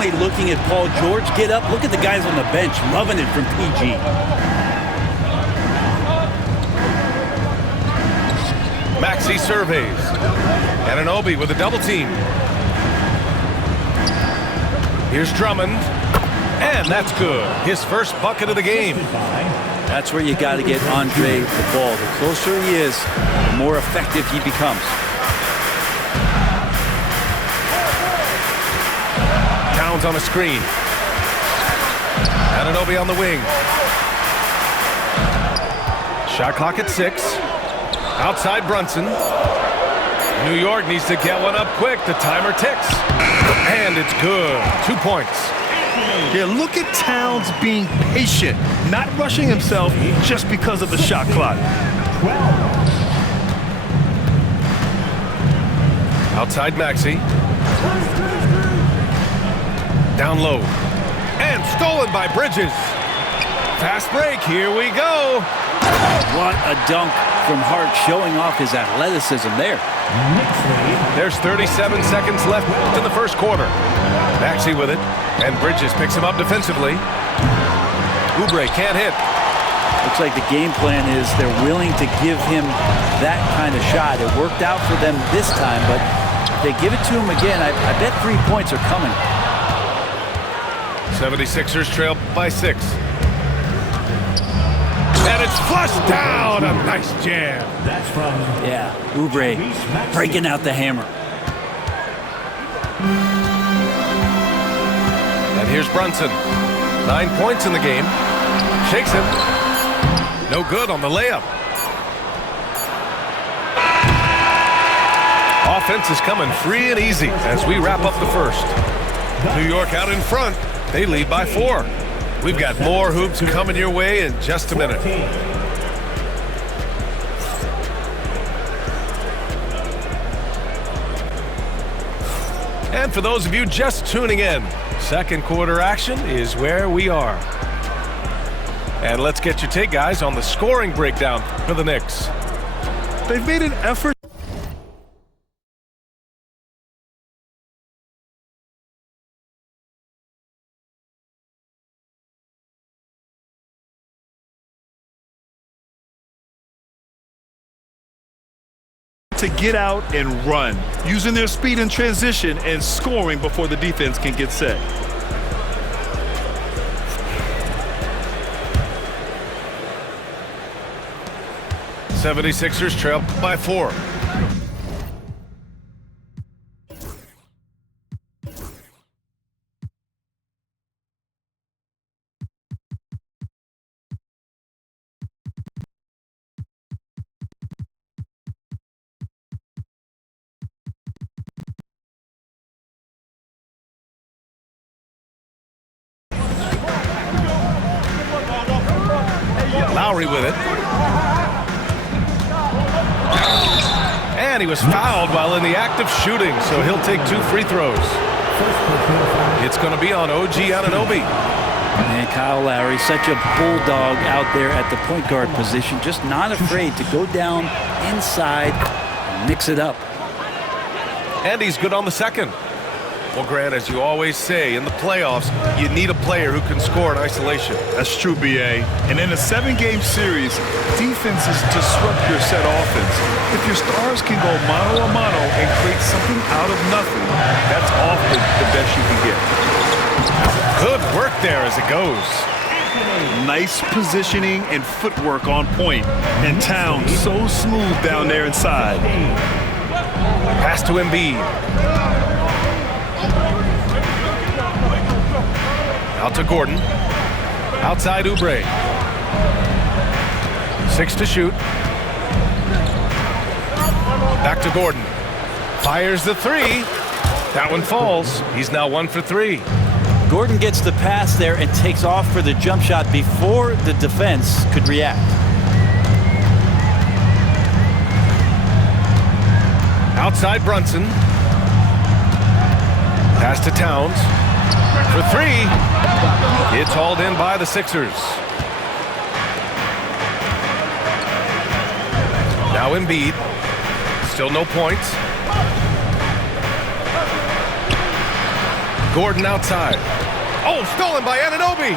only looking at Paul George get up, look at the guys on the bench loving it from PG. Maxey surveys. Anunoby with a double team. Here's Drummond. And that's good. His first bucket of the game. That's where you got to get Andre the ball. The closer he is, the more effective he becomes. Towns on a screen. Anunoby on the wing. Shot clock at 6. Outside Brunson. New York needs to get one up quick. The timer ticks. And it's good. 2 points. Yeah, look at Towns being patient, not rushing himself just because of the shot clock. Outside Maxey. Down low. And stolen by Bridges. Fast break. Here we go. What a dunk from Hart, showing off his athleticism there. There's 37 seconds left in the first quarter. Maxey with it, and Bridges picks him up defensively. Oubre can't hit. Looks like the game plan is they're willing to give him that kind of shot. It worked out for them this time, but if they give it to him again, I bet 3 points are coming. 76ers trail by 6. And it's flushed down. A nice jam. That's from Oubre breaking out the hammer. And here's Brunson. 9 points in the game. Shakes him. No good on the layup. Offense is coming free and easy as we wrap up the first. New York out in front. They lead by 4. We've got more hoops coming your way in just a minute. And for those of you just tuning in, second quarter action is where we are. And let's get your take, guys, on the scoring breakdown for the Knicks. They've made an effort to get out and run, using their speed in transition and scoring before the defense can get set. '76ers trail by 4. Lowry with it. And he was fouled while in the act of shooting, so he'll take 2 free throws. It's going to be on OG Anunoby. And Kyle Lowry, such a bulldog out there at the point guard position, just not afraid to go down inside and mix it up. And he's good on the second. Well, Grant, as you always say, in the playoffs, you need a player who can score in isolation. That's true, B.A. And in a 7-game series, defenses disrupt your set offense. If your stars can go mano a mano and create something out of nothing, that's often the best you can get. Good work there as it goes. Nice positioning and footwork on point. And Towns so smooth down there inside. Pass to Embiid. Out to Gordon. Outside Oubre. 6 to shoot. Back to Gordon. Fires the 3. That one falls. He's now 1 for 3. Gordon gets the pass there and takes off for the jump shot before the defense could react. Outside Brunson. Pass to Towns. For 3. It's hauled in by the Sixers. Now Embiid. Still no points. Gordon outside. Oh, stolen by Anunoby.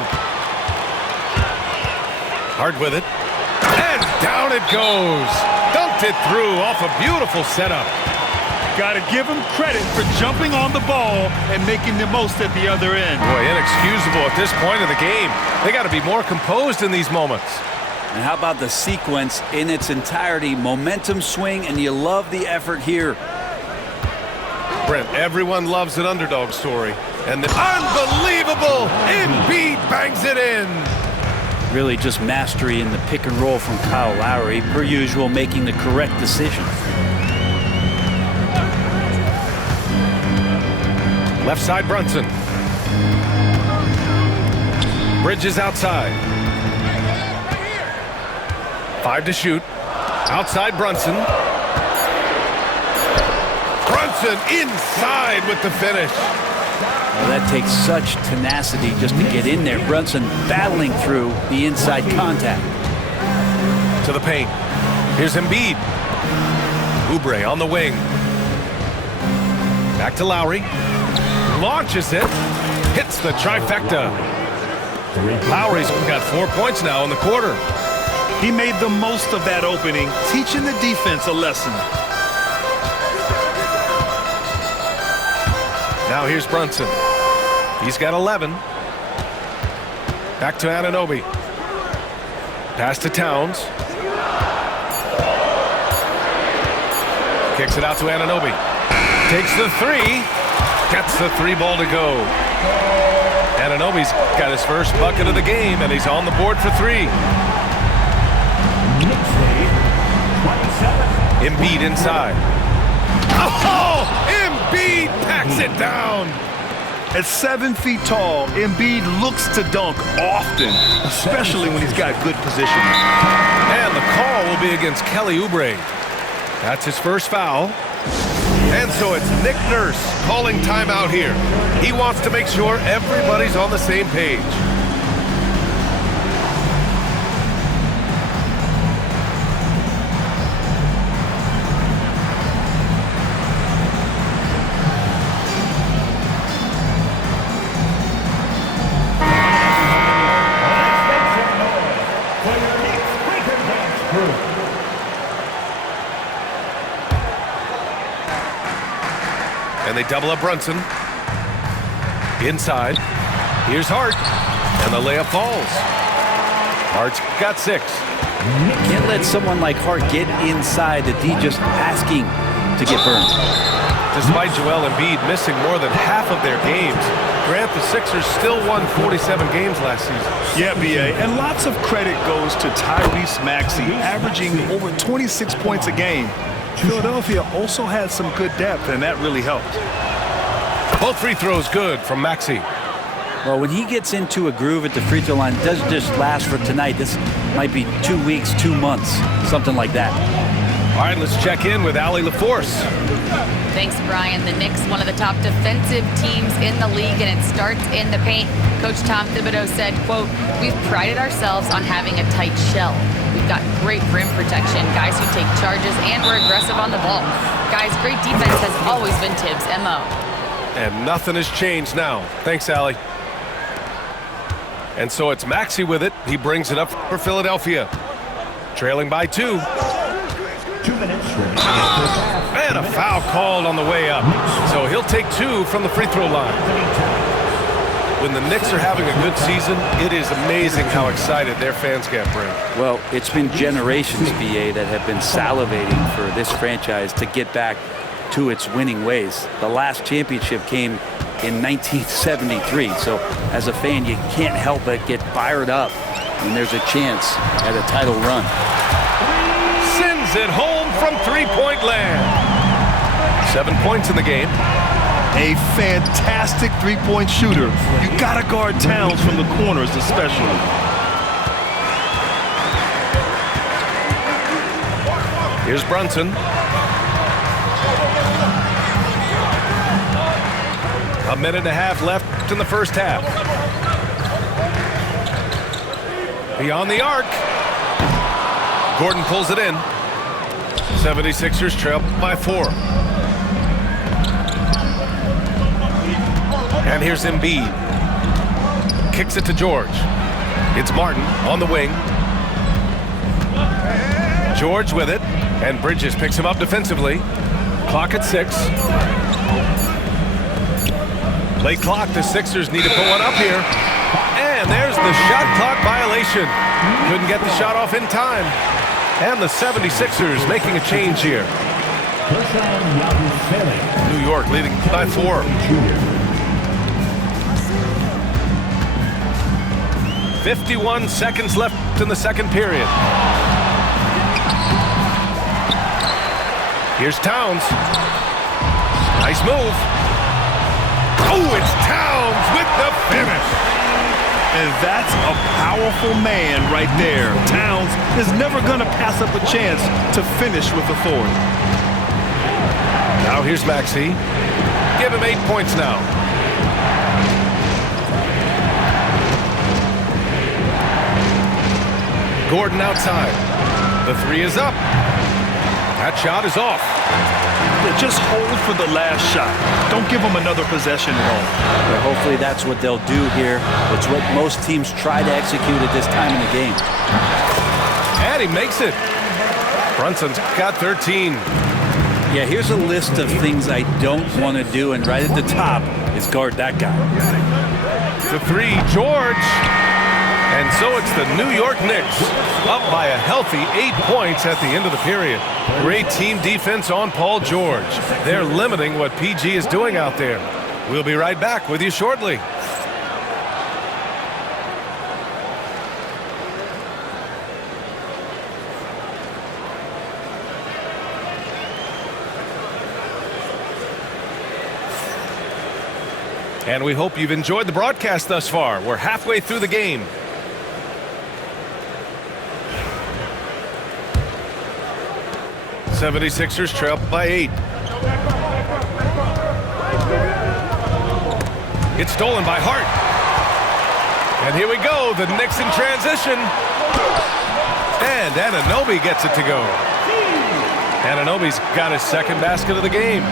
Hard with it. And down it goes. Dumped it through off a beautiful setup. Got to give him credit for jumping on the ball and making the most at the other end. Boy, inexcusable at this point of the game. They got to be more composed in these moments. And how about the sequence in its entirety? Momentum swing, and you love the effort here. Brent, everyone loves an underdog story. And the unbelievable Embiid bangs it in. Really just mastery in the pick and roll from Kyle Lowry, per usual, making the correct decision. Left side, Brunson. Bridges outside. 5 to shoot. Outside, Brunson. Brunson inside with the finish. Well, that takes such tenacity just to get in there. Brunson battling through the inside contact. To the paint. Here's Embiid. Oubre on the wing. Back to Lowry. Launches it. Hits the trifecta. Lowry's got 4 points now in the quarter. He made the most of that opening, teaching the defense a lesson. Now here's Brunson. He's got 11. Back to Anunoby. Pass to Towns. Kicks it out to Anunoby. Takes the three. Gets the 3-ball to go. Anunoby's got his first bucket of the game, and he's on the board for 3. Embiid inside. Oh! Embiid packs it down. At 7 feet tall, Embiid looks to dunk often, especially when he's got good positioning. And the call will be against Kelly Oubre. That's his first foul. And so it's Nick Nurse calling timeout here. He wants to make sure everybody's on the same page. And they double up Brunson. Inside. Here's Hart. And the layup falls. Hart's got 6. Can't let someone like Hart get inside the D just asking to get burned. Despite Joel Embiid missing more than half of their games, Grant, the Sixers still won 47 games last season. Yeah, B.A., and lots of credit goes to Tyrese Maxey, averaging over 26 points a game. Philadelphia also had some good depth, and that really helped. Both free throws good from Maxey. Well, when he gets into a groove at the free throw line, it doesn't just last for tonight. This might be 2 weeks, 2 months, something like that. All right, let's check in with Allie LaForce. Thanks, Brian. The Knicks, one of the top defensive teams in the league, and it starts in the paint. Coach Tom Thibodeau said, quote, "We've prided ourselves on having a tight shell. We've got great rim protection, guys who take charges, and we're aggressive on the ball. Guys, great defense has always been Tibbs' MO." And nothing has changed now. Thanks, Allie. And so it's Maxey with it. He brings it up for Philadelphia. Trailing by 2. 2 minutes remaining. And a foul called on the way up. So he'll take 2 from the free throw line. When the Knicks are having a good season, it is amazing how excited their fans get, Brent. Well, it's been generations, BA, that have been salivating for this franchise to get back to its winning ways. The last championship came in 1973. So as a fan, you can't help but get fired up when there's a chance at a title run. Sends it home from three-point land. 7 points in the game. A fantastic three-point shooter. You got to guard Towns from the corners especially. Here's Brunson. A minute and a half left in the first half. Beyond the arc. Gordon pulls it in. 76ers trail by 4. And here's Embiid. Kicks it to George. It's Martin on the wing. George with it. And Bridges picks him up defensively. Clock at 6. Late clock. The Sixers need to put one up here. And there's the shot clock violation. Couldn't get the shot off in time. And the 76ers making a change here. New York leading by 4. 51 seconds left in the second period. Here's Towns. Nice move. Oh, it's Towns with the finish. And that's a powerful man right there. Towns is never going to pass up a chance to finish with authority. Now here's Maxey. Give him 8 points now. Gordon outside. The 3 is up. That shot is off. Just hold for the last shot. Don't give them another possession at all. But hopefully that's what they'll do here. It's what most teams try to execute at this time in the game. And he makes it. Brunson's got 13. Yeah, here's a list of things I don't want to do, and right at the top is guard that guy. The 3, George. And so it's the New York Knicks up by a healthy 8 points at the end of the period. Great team defense on Paul George. They're limiting what PG is doing out there. We'll be right back with you shortly. And we hope you've enjoyed the broadcast thus far. We're halfway through the game. '76ers trail by 8. It's stolen by Hart. And here we go, the Knicks in transition. And Anunoby gets it to go. Anunoby's got his second basket of the game.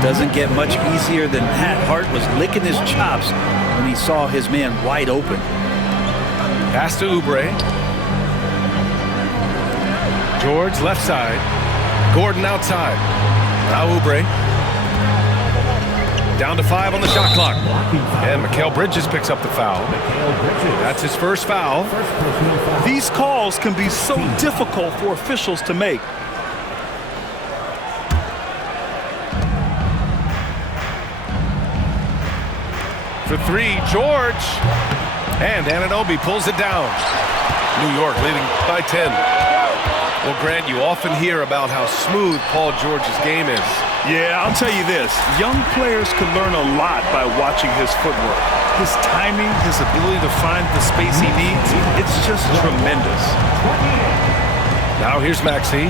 Doesn't get much easier than that. Hart was licking his chops when he saw his man wide open. Pass to Oubre. George left side. Gordon outside. Now Oubre. Down to 5 on the shot clock. And Mikal Bridges picks up the foul. That's his first foul. These calls can be so difficult for officials to make. For 3, George. And Anunoby pulls it down. New York leading by 10. Well, Grant, you often hear about how smooth Paul George's game is. Yeah, I'll tell you this. Young players can learn a lot by watching his footwork. His timing, his ability to find the space he needs, it's just tremendous. Now here's Maxey.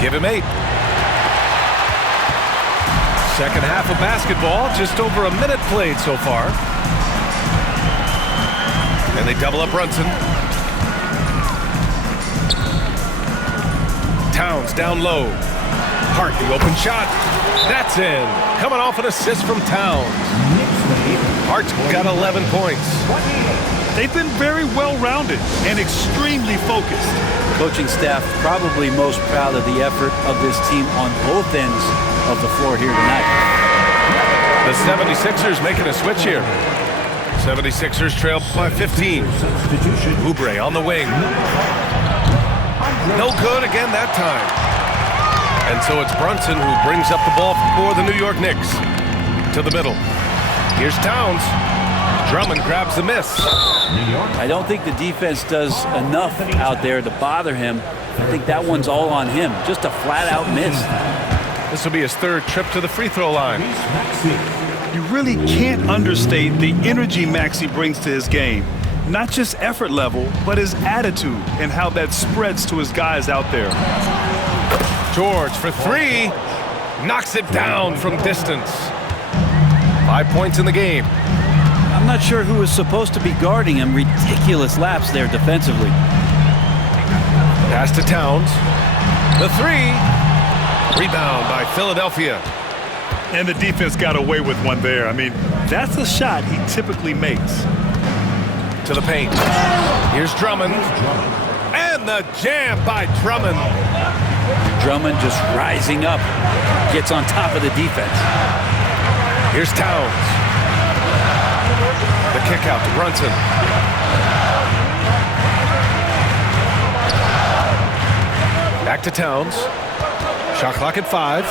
Give him 8. Second half of basketball, just over a minute played so far. And they double up Brunson. Towns down low. Hart, the open shot. That's in. Coming off an assist from Towns. Hart's got 11 points. They've been very well-rounded and extremely focused. Coaching staff probably most proud of the effort of this team on both ends of the floor here tonight. The 76ers making a switch here. 76ers trail by 15. Oubre on the wing. No good again that time. And so it's Brunson who brings up the ball for the New York Knicks. To the middle. Here's Towns. Drummond grabs the miss. I don't think the defense does enough out there to bother him. I think that one's all on him. Just a flat-out miss. This will be his third trip to the free throw line. You really can't understate the energy Maxey brings to his game. Not just effort level, but his attitude and how that spreads to his guys out there. George for 3. Knocks it down from distance. 5 points in the game. I'm not sure who is supposed to be guarding him. Ridiculous laps there defensively. Pass to Towns. The 3. Rebound by Philadelphia. And the defense got away with one there. I mean, that's a shot he typically makes. To the paint. Here's Drummond. And the jam by Drummond. Drummond just rising up, gets on top of the defense. Here's Towns. The kick out to Brunson. Back to Towns. Shot clock at 5.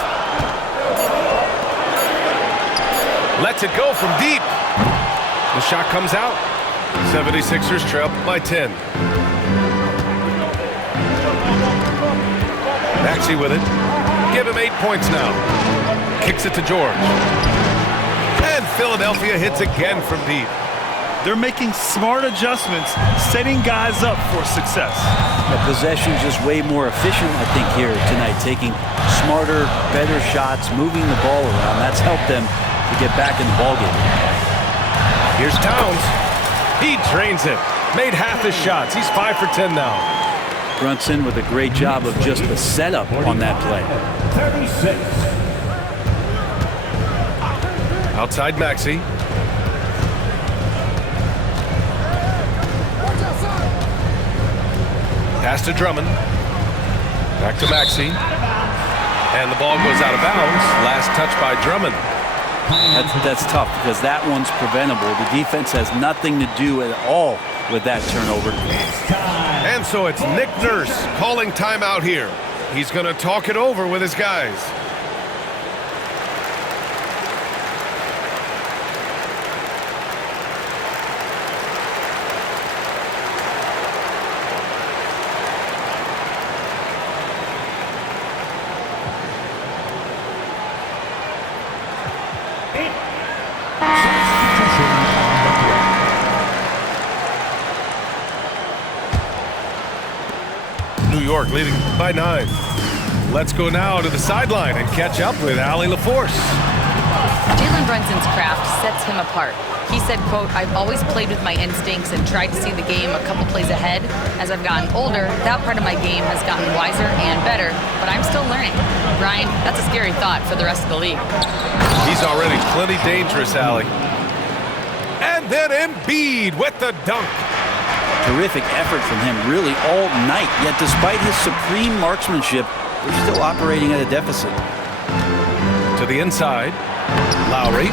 Lets it go from deep. The shot comes out. 76ers trail by 10. Maxey with it. Give him 8 points now. Kicks it to George. And Philadelphia hits again from deep. They're making smart adjustments, setting guys up for success. The possession just way more efficient, I think, here tonight. Taking smarter, better shots, moving the ball around. That's helped them to get back in the ballgame. Here's Towns. He drains it. Made half his shots. He's 5 for 10 now. Brunson with a great job of just the setup on that play. 36. Outside Maxey. Pass to Drummond. Back to Maxey. And the ball goes out of bounds. Last touch by Drummond. That's tough because that one's preventable. The defense has nothing to do at all with that turnover. And so it's Nick Nurse calling timeout here. He's going to talk it over with his guys. New York leading by 9. Let's go now to the sideline and catch up with Allie LaForce. Jalen Brunson's craft sets him apart. He said, quote, "I've always played with my instincts and tried to see the game a couple plays ahead. As I've gotten older, that part of my game has gotten wiser and better, but I'm still learning." Brian, that's a scary thought for the rest of the league. He's already plenty dangerous, Allie. And then Embiid with the dunk. Terrific effort from him really all night, yet despite his supreme marksmanship, they're still operating at a deficit. To the inside. Lowry.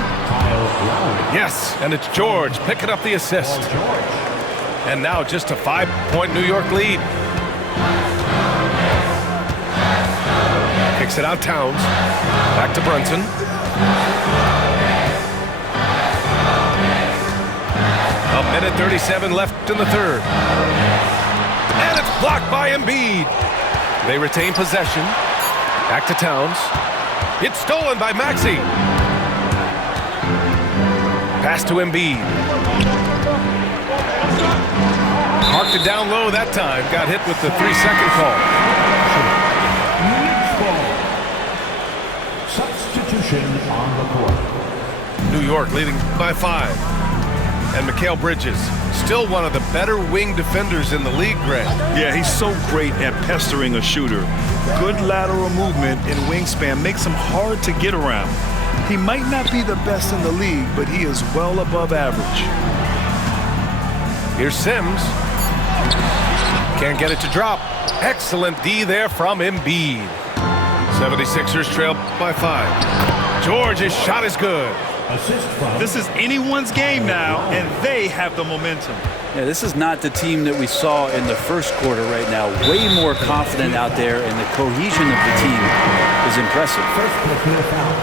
Yes, and it's George picking up the assist. And now just a 5-point New York lead. Kicks it out Towns. Back to Brunson. A minute 37 left in the third. And it's blocked by Embiid. They retain possession. Back to Towns. It's stolen by Maxey. Pass to Embiid. Marked it down low that time. Got hit with the 3-second call. Substitution on the court. New York leading by 5. And Mikal Bridges, still one of the better wing defenders in the league, Greg. Yeah, he's so great at pestering a shooter. Good lateral movement and wingspan makes him hard to get around. He might not be the best in the league, but he is well above average. Here's Sims. Can't get it to drop. Excellent D there from Embiid. 76ers trail by 5. George's shot is good. Assist from This is anyone's game now, and they have the momentum. Yeah, this is not the team that we saw in the first quarter right now. Way more confident out there, and the cohesion of the team is impressive. first personal foul.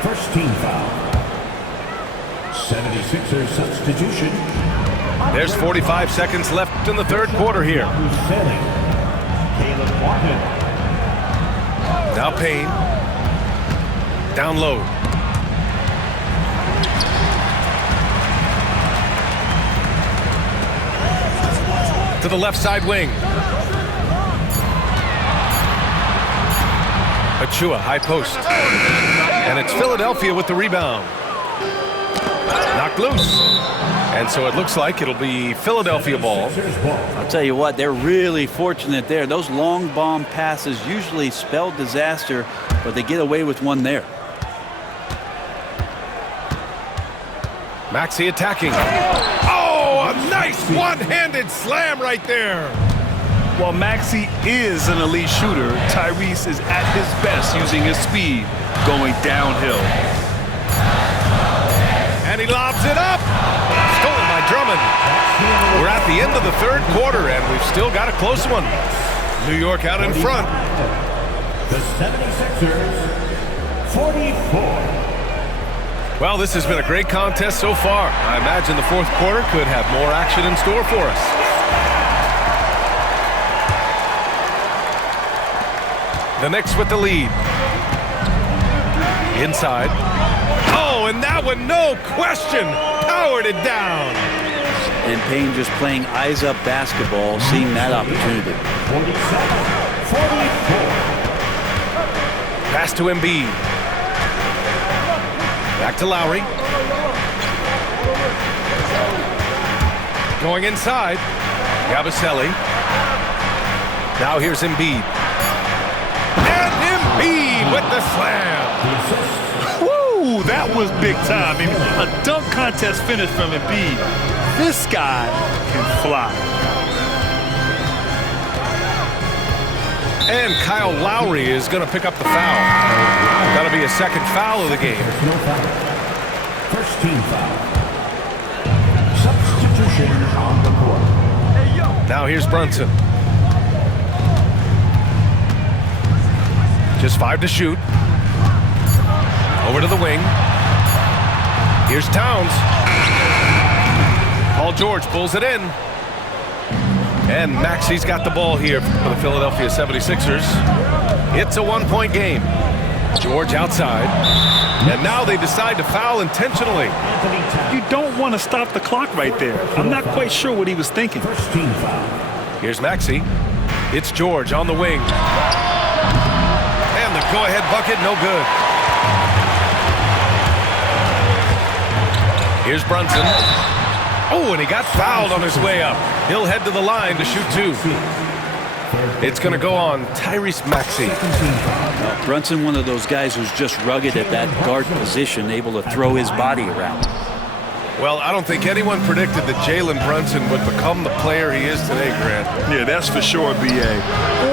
First team foul. 76ers substitution. There's 45 seconds left in the third quarter here. Who's sailing? Caleb Martin. Now Payne. Down low. To the left side wing. Achua, high post. And it's Philadelphia with the rebound. Knocked loose. And so it looks like it'll be Philadelphia ball. I'll tell you what, they're really fortunate there. Those long bomb passes usually spell disaster, but they get away with one there. Maxey attacking. Oh, a nice one-handed slam right there. While Maxey is an elite shooter, Tyrese is at his best using his speed going downhill. And he lobs it up. Stolen by Drummond. We're at the end of the third quarter, and we've still got a close one. New York out in front. The 76ers, 44. Well, this has been a great contest so far. I imagine the fourth quarter could have more action in store for us. The Knicks with the lead. Inside. Oh, and that one, no question, powered it down. And Payne just playing eyes-up basketball, seeing that opportunity. 47-44. Pass to Embiid. Back to Lowry. Going inside. Yabusele. Now here's Embiid. And Embiid with the slam. Woo, that was big time. I mean, a dunk contest finish from Embiid. This guy can fly. And Kyle Lowry is going to pick up the foul. That'll be a second foul of the game. No foul. First team foul. Substitution on the court. Now here's Brunson. Just 5 to shoot. Over to the wing. Here's Towns. Paul George pulls it in. And Maxey's got the ball here for the Philadelphia 76ers. It's a one-point game. George outside. And now they decide to foul intentionally. You don't want to stop the clock right there. I'm not quite sure what he was thinking. First team foul. Here's Maxey. It's George on the wing. And the go-ahead bucket, no good. Here's Brunson. Oh, and he got fouled on his way up. He'll head to the line to shoot 2. It's going to go on Tyrese Maxey. Brunson, one of those guys who's just rugged at that guard position, able to throw his body around. Well, I don't think anyone predicted that Jalen Brunson would become the player he is today, Grant. Yeah, that's for sure, B.A.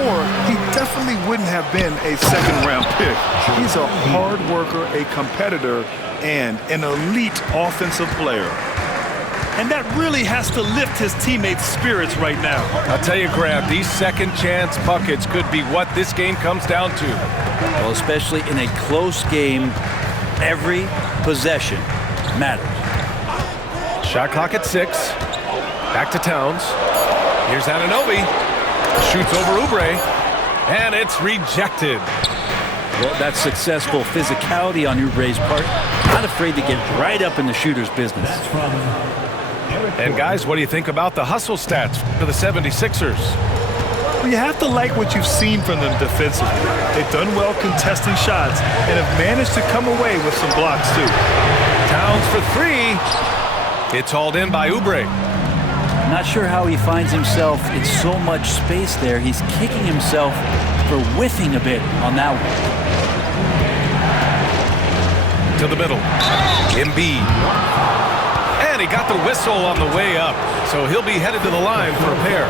Or he definitely wouldn't have been a second-round pick. He's a hard worker, a competitor, and an elite offensive player. And that really has to lift his teammates' spirits right now. I'll tell you, Grant, these second-chance buckets could be what this game comes down to. Well, especially in a close game, every possession matters. Shot clock at 6. Back to Towns. Here's Anunoby. Shoots over Oubre. And it's rejected. Well, that's successful physicality on Oubre's part. Not afraid to get right up in the shooter's business. That's from And guys, what do you think about the hustle stats for the 76ers? Well, you have to like what you've seen from them defensively. They've done well contesting shots and have managed to come away with some blocks, too. Towns for 3. It's hauled in by Oubre. Not sure how he finds himself in so much space there. He's kicking himself for whiffing a bit on that one. To the middle. Embiid. And he got the whistle on the way up. So he'll be headed to the line for a pair.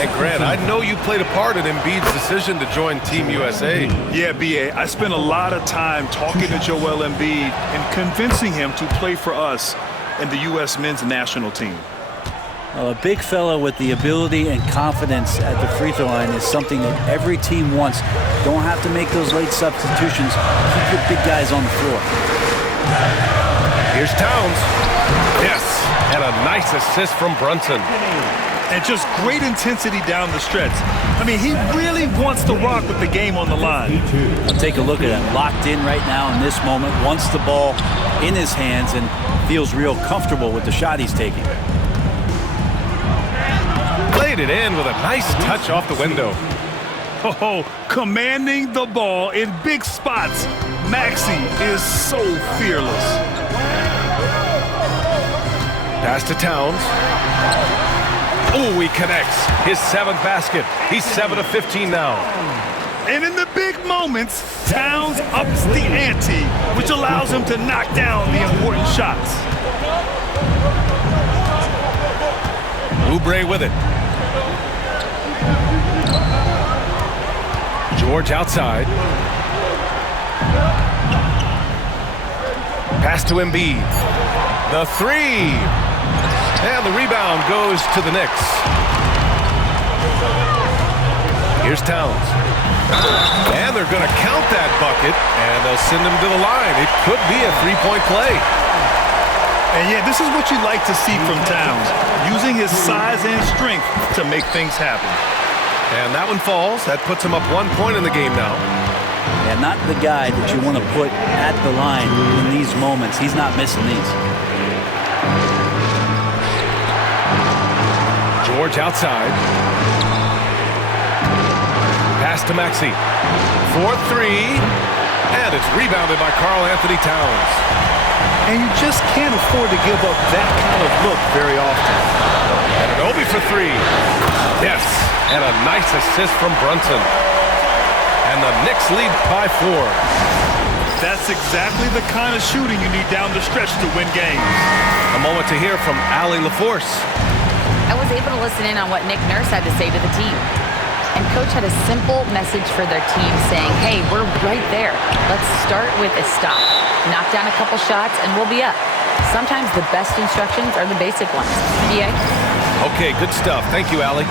And Grant, I know you played a part in Embiid's decision to join Team USA. Yeah, B.A., I spent a lot of time talking to Joel Embiid and convincing him to play for us in the U.S. men's national team. A big fella with the ability and confidence at the free throw line is something that every team wants. Don't have to make those late substitutions. Keep your big guys on the floor. Here's Towns. Yes, and a nice assist from Brunson. And just great intensity down the stretch. I mean, he really wants to rock with the game on the line. I'll take a look at it. Locked in right now in this moment. Wants the ball in his hands and feels real comfortable with the shot he's taking. Played it in with a nice touch off the window. Oh, commanding the ball in big spots. Maxey is so fearless. Pass to Towns. Oh, he connects. His 7th basket. He's 7 of 15 now. And in the big moments, Towns ups the ante, which allows him to knock down the important shots. Oubre with it. George outside. Pass to Embiid. The three. And the rebound goes to the Knicks. Here's Towns. And they're going to count that bucket, and they'll send him to the line. It could be a three-point play. And yeah, this is what you like to see from Towns, using his size and strength to make things happen. And that one falls. That puts him up 1 point in the game now. And not the guy that you want to put at the line in these moments. He's not missing these. George outside. Pass to Maxey. 4-3. And it's rebounded by Karl Anthony Towns. And you just can't afford to give up that kind of look very often. And an Obi for three. Yes. And a nice assist from Brunson. And the Knicks lead by 4. That's exactly the kind of shooting you need down the stretch to win games. A moment to hear from Allie LaForce. I was able to listen in on what Nick Nurse had to say to the team. And Coach had a simple message for their team saying, hey, we're right there. Let's start with a stop. Knock down a couple shots and we'll be up. Sometimes the best instructions are the basic ones. BA? Okay, good stuff. Thank you, Allie.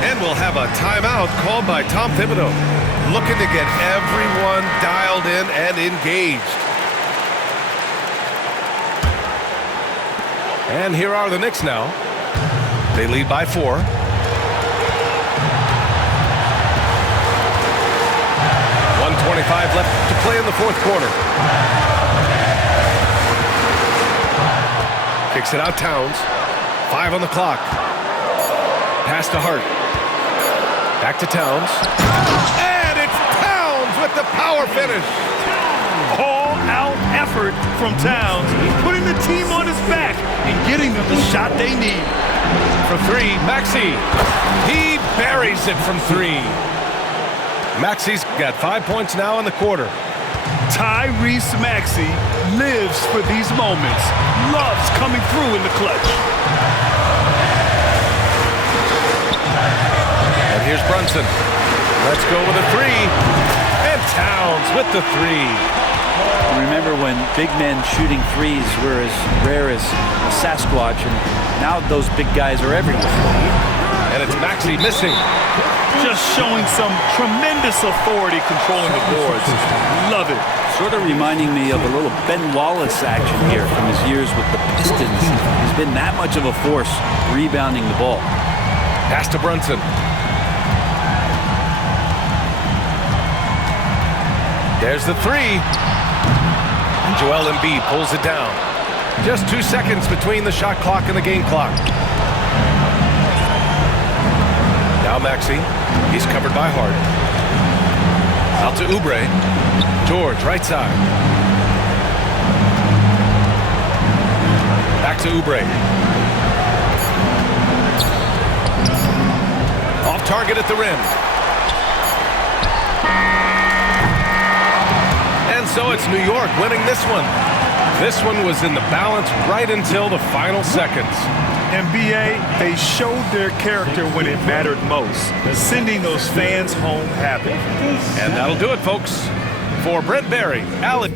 And we'll have a timeout called by Tom Thibodeau, looking to get everyone dialed in and engaged. And here are the Knicks now. They lead by 4. .25 left to play in the fourth quarter. Kicks it out, Towns. 5 on the clock. Pass to Hart. Back to Towns. And it's Towns with the power finish. All-out effort from Towns, putting the team on his back and getting them the shot they need. For 3, Maxey. He buries it from 3. Maxey's got 5 points now in the quarter. Tyrese Maxey lives for these moments, loves coming through in the clutch. And here's Brunson. Let's go with a 3. And Towns with the 3. Remember when big men shooting threes were as rare as a Sasquatch, and now those big guys are everywhere. And it's Maxey missing. Just showing some tremendous authority controlling the boards. Love it. Sort of reminding me of a little Ben Wallace action here from his years with the Pistons. He's been that much of a force rebounding the ball. Pass to Brunson. There's the 3. And Joel Embiid pulls it down. Just 2 seconds between the shot clock and the game clock. Now Maxey. He's covered by Hart. Out to Oubre. George, right side. Back to Oubre. Off target at the rim. And so it's New York winning this one. This one was in the balance right until the final seconds. And BA, they showed their character when it mattered most, sending those fans home happy. And that'll do it, folks. For Brent Barry, Allen.